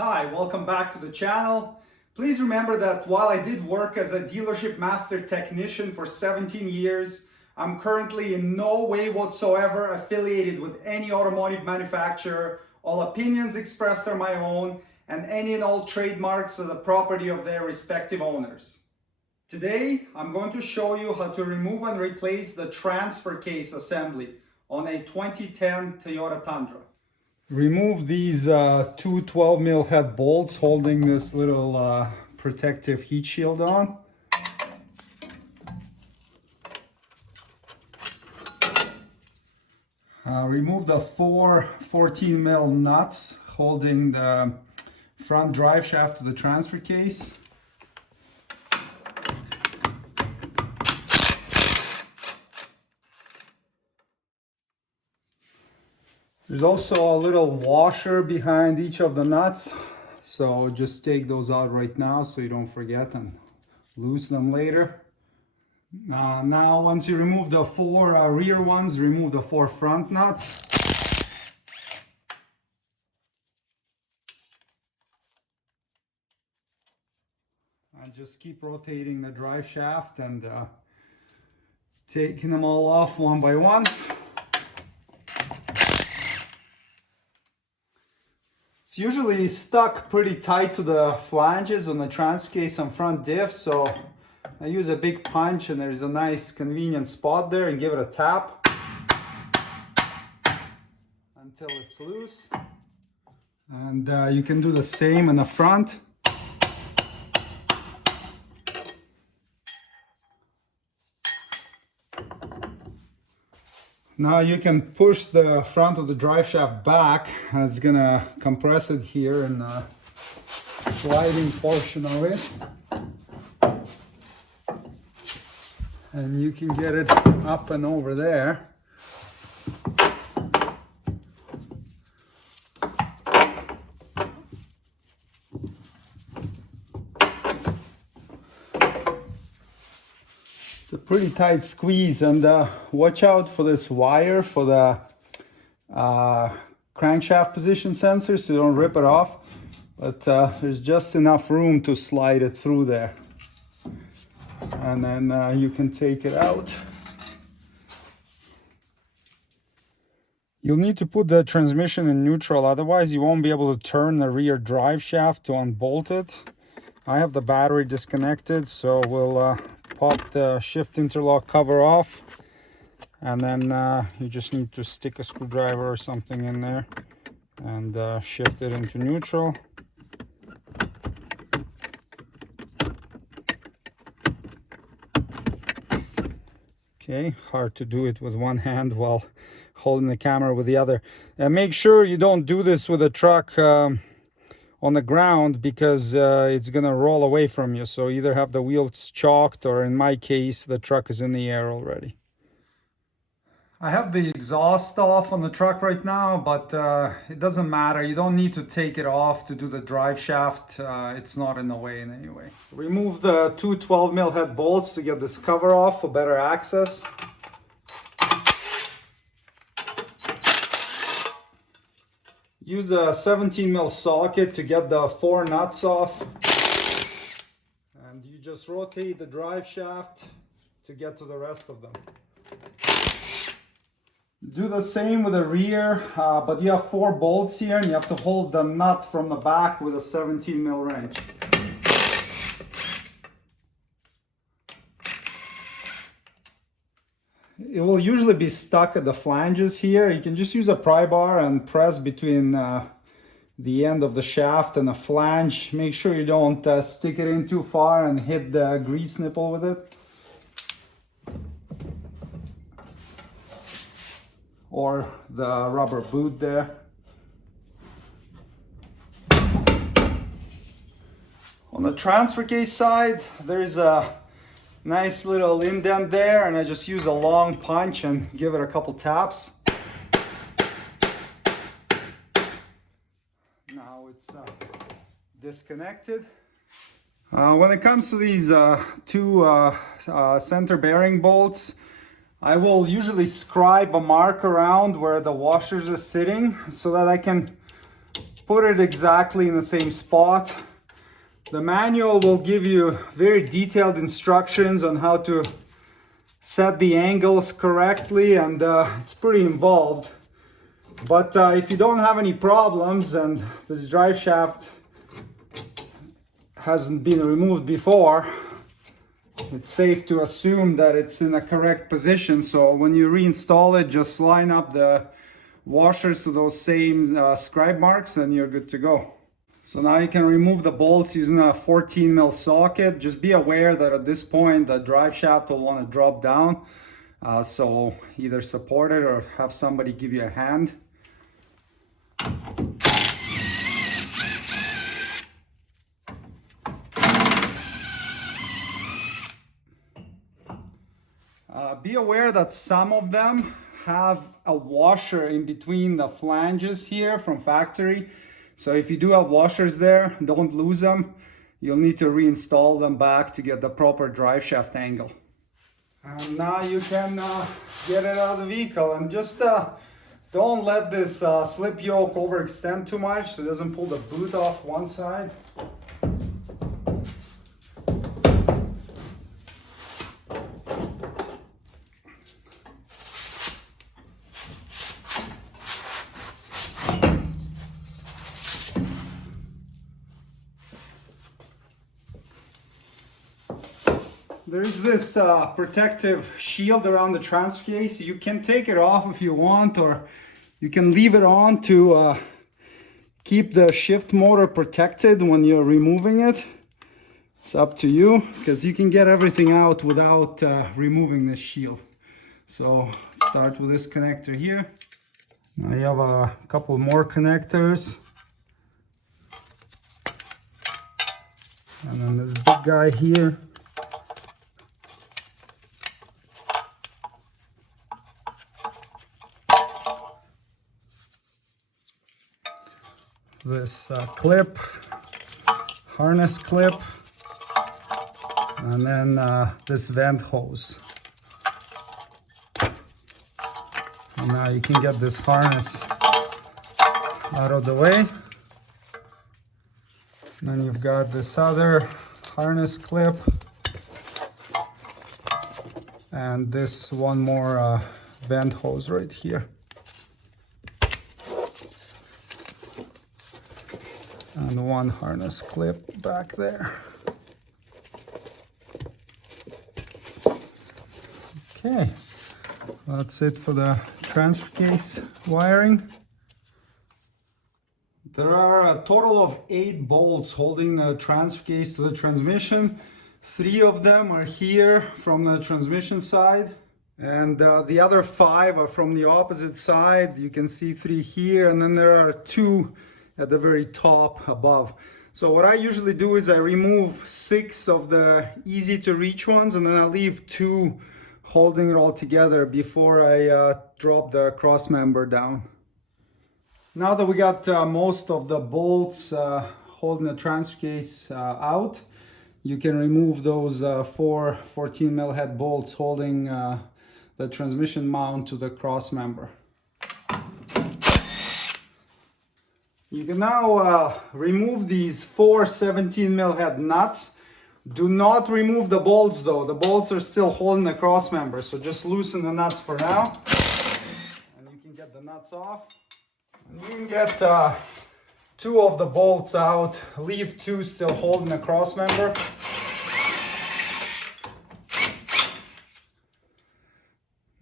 Hi, welcome back to the channel. Please remember that while I did work as a dealership master technician for 17 years, I'm currently in no way whatsoever affiliated with any automotive manufacturer. All opinions expressed are my own, and any and all trademarks are the property of their respective owners. Today, I'm going to show you how to remove and replace the transfer case assembly on a 2010 Toyota Tundra. Remove these two 12mm head bolts holding this little protective heat shield on. Remove the four 14mm nuts holding the front drive shaft to the transfer case. There's also a little washer behind each of the nuts, so just take those out right now so you don't forget and lose them later. Now once you remove the four rear ones, remove the four front nuts. And just keep rotating the drive shaft and taking them all off one by one. It's usually stuck pretty tight to the flanges on the transfer case and front diff, so I use a big punch and there's a nice convenient spot there and give it a tap until it's loose. And you can do the same in the front. Now you can push the front of the drive shaft back, and it's gonna compress it here in the sliding portion of it. And you can get it up and over there. It's a pretty tight squeeze, and watch out for this wire for the crankshaft position sensor so you don't rip it off, but there's just enough room to slide it through there, and then you can take it out. You'll need to put the transmission in neutral, otherwise you won't be able to turn the rear drive shaft to unbolt it. I have the battery disconnected, so we'll pop the shift interlock cover off, and then you just need to stick a screwdriver or something in there and shift it into neutral. Okay, hard to do it with one hand while holding the camera with the other. And make sure you don't do this with a truck on the ground, because it's gonna roll away from you. So either have the wheels chalked, or in my case the truck is in the air already. I have the exhaust off on the truck right now, but it doesn't matter. You don't need to take it off to do the drive shaft. It's not in the way in any way. Remove the two 12mm head bolts to get this cover off for better access. Use a 17mm socket to get the four nuts off, and you just rotate the drive shaft to get to the rest of them. Do the same with the rear, but you have four bolts here and you have to hold the nut from the back with a 17mm wrench. It will usually be stuck at the flanges here. You can just use a pry bar and press between the end of the shaft and the flange. Make sure you don't stick it in too far and hit the grease nipple with it, or the rubber boot there. On the transfer case side, there's a nice little indent there, and I just use a long punch and give it a couple taps. Now it's disconnected. When it comes to these two center bearing bolts, I will usually scribe a mark around where the washers are sitting so that I can put it exactly in the same spot. The manual will give you very detailed instructions on how to set the angles correctly, and it's pretty involved. But if you don't have any problems and this drive shaft hasn't been removed before, it's safe to assume that it's in the correct position. So when you reinstall it, just line up the washers to those same scribe marks and you're good to go. So now you can remove the bolts using a 14 mil socket. Just be aware that at this point the drive shaft will want to drop down. So either support it or have somebody give you a hand. Be aware that some of them have a washer in between the flanges here from factory. So if you do have washers there, don't lose them. You'll need to reinstall them back to get the proper drive shaft angle. And now you can get it out of the vehicle, and just don't let this slip yoke overextend too much so it doesn't pull the boot off one side. There is this protective shield around the transfer case. You can take it off if you want, or you can leave it on to keep the shift motor protected when you're removing it. It's up to you, because you can get everything out without removing this shield. So start with this connector here. Now you have a couple more connectors. And then this big guy here. This clip, harness clip, and then this vent hose. And now you can get this harness out of the way. And then you've got this other harness clip, and this one more vent hose right here. And one harness clip back there. Okay, that's it for the transfer case wiring. There are a total of 8 bolts holding the transfer case to the transmission. 3 of them are here from the transmission side, and the other 5 are from the opposite side. You can see 3 here, and then there are 2 at the very top above. So what I usually do is I remove 6 of the easy to reach ones, and then I leave 2 holding it all together before I drop the cross member down. Now that we got most of the bolts holding the transfer case out, you can remove those 4 14 mil head bolts holding the transmission mount to the cross member. You can now remove these 4 17 mil head nuts. Do not remove the bolts though. The bolts are still holding the cross member, so just loosen the nuts for now. And you can get the nuts off. And you can get 2 of the bolts out. Leave 2 still holding the cross member.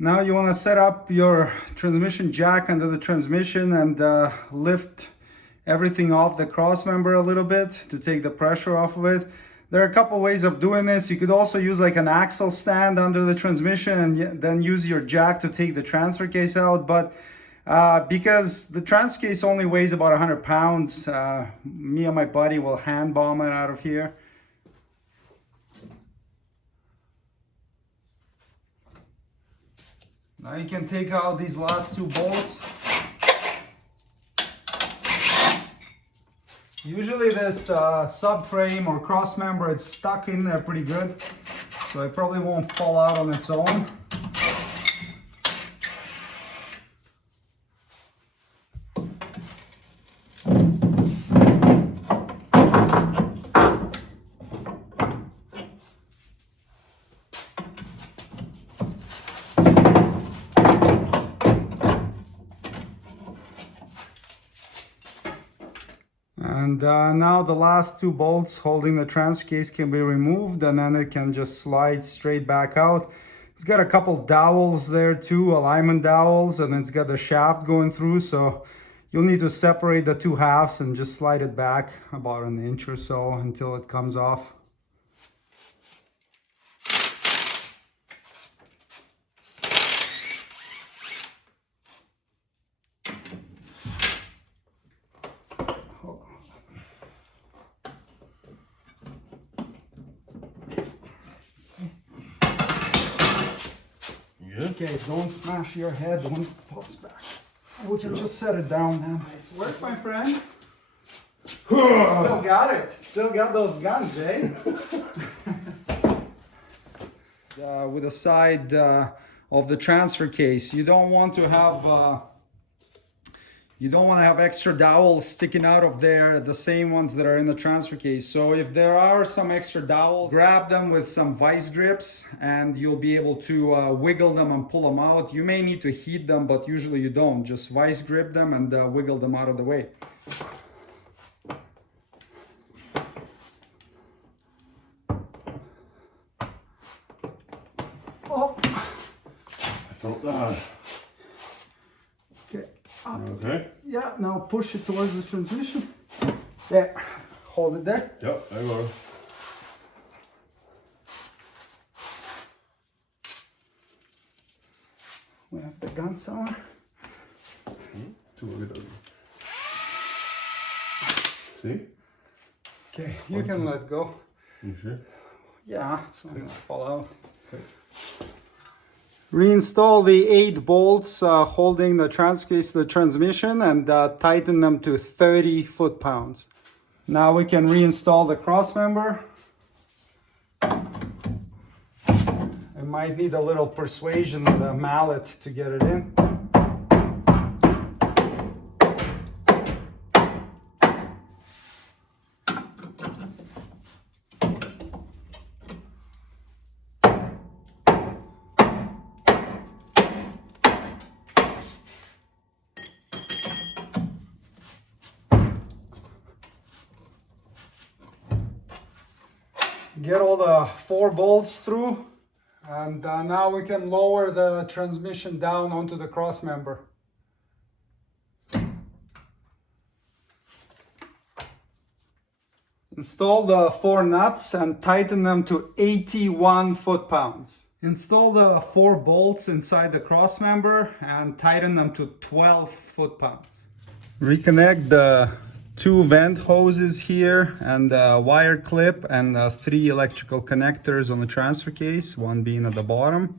Now you want to set up your transmission jack under the transmission and lift everything off the cross member a little bit to take the pressure off of it. There are a couple ways of doing this. You could also use like an axle stand under the transmission and then use your jack to take the transfer case out. But because the transfer case only weighs about 100 pounds, me and my buddy will hand bomb it out of here. Now you can take out these last 2 bolts. Usually this subframe or cross member, it's stuck in there pretty good, so it probably won't fall out on its own. And now the last two bolts holding the transfer case can be removed, and then it can just slide straight back out. It's got a couple dowels there too, alignment dowels, and it's got the shaft going through, so you'll need to separate the two halves and just slide it back about an inch or so until it comes off. Okay, don't smash your head when it pops back. We can just set it down then. Nice work, my friend. Still got it. Still got those guns, eh? With the side of the transfer case, you don't want to have extra dowels sticking out of there, the same ones that are in the transfer case. So if there are some extra dowels, grab them with some vice grips and you'll be able to wiggle them and pull them out. You may need to heat them, but usually you don't. Just vice grip them and wiggle them out of the way. Oh, I felt that. Okay. Up. Okay. Yeah, now push it towards the transmission. There, hold it there. Yep, I will. We have the gun somewhere. See? Okay, you can let go. You sure? Yeah, it's not gonna fall out. Okay. Reinstall the 8 bolts holding the transfer case to the transmission and tighten them to 30 foot-pounds. Now we can reinstall the cross member. It might need a little persuasion with a mallet to get it in. Get all the 4 bolts through, and now we can lower the transmission down onto the cross member. Install the 4 nuts and tighten them to 81 foot-pounds. Install the 4 bolts inside the cross member and tighten them to 12 foot-pounds. Reconnect the 2 vent hoses here and a wire clip and 3 electrical connectors on the transfer case, one being at the bottom.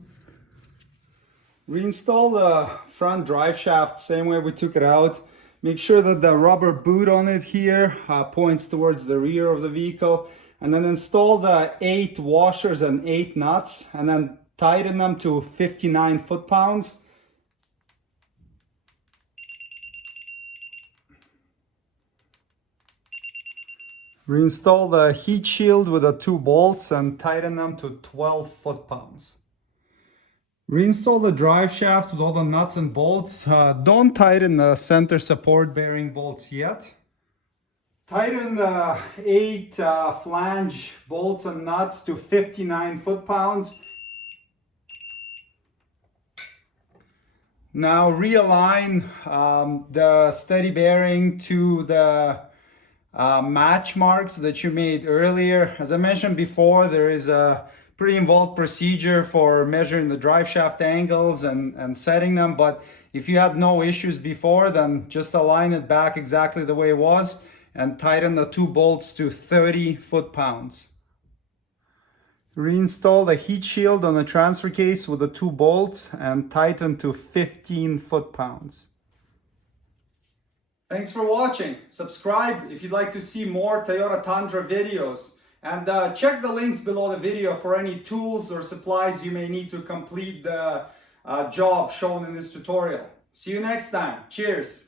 Reinstall the front drive shaft same way we took it out. Make sure that the rubber boot on it here points towards the rear of the vehicle, and then install the 8 washers and 8 nuts and then tighten them to 59 foot-pounds. Reinstall the heat shield with the 2 bolts and tighten them to 12 foot-pounds. Reinstall the drive shaft with all the nuts and bolts. Don't tighten the center support bearing bolts yet. Tighten the 8 flange bolts and nuts to 59 foot-pounds. Now realign the steady bearing to the match marks that you made earlier. As I mentioned before, there is a pretty involved procedure for measuring the drive shaft angles and setting them, but if you had no issues before, then just align it back exactly the way it was and tighten the 2 bolts to 30 foot-pounds. Reinstall the heat shield on the transfer case with the 2 bolts and tighten to 15 foot-pounds. Thanks for watching. Subscribe if you'd like to see more Toyota Tundra videos. And check the links below the video for any tools or supplies you may need to complete the job shown in this tutorial. See you next time. Cheers.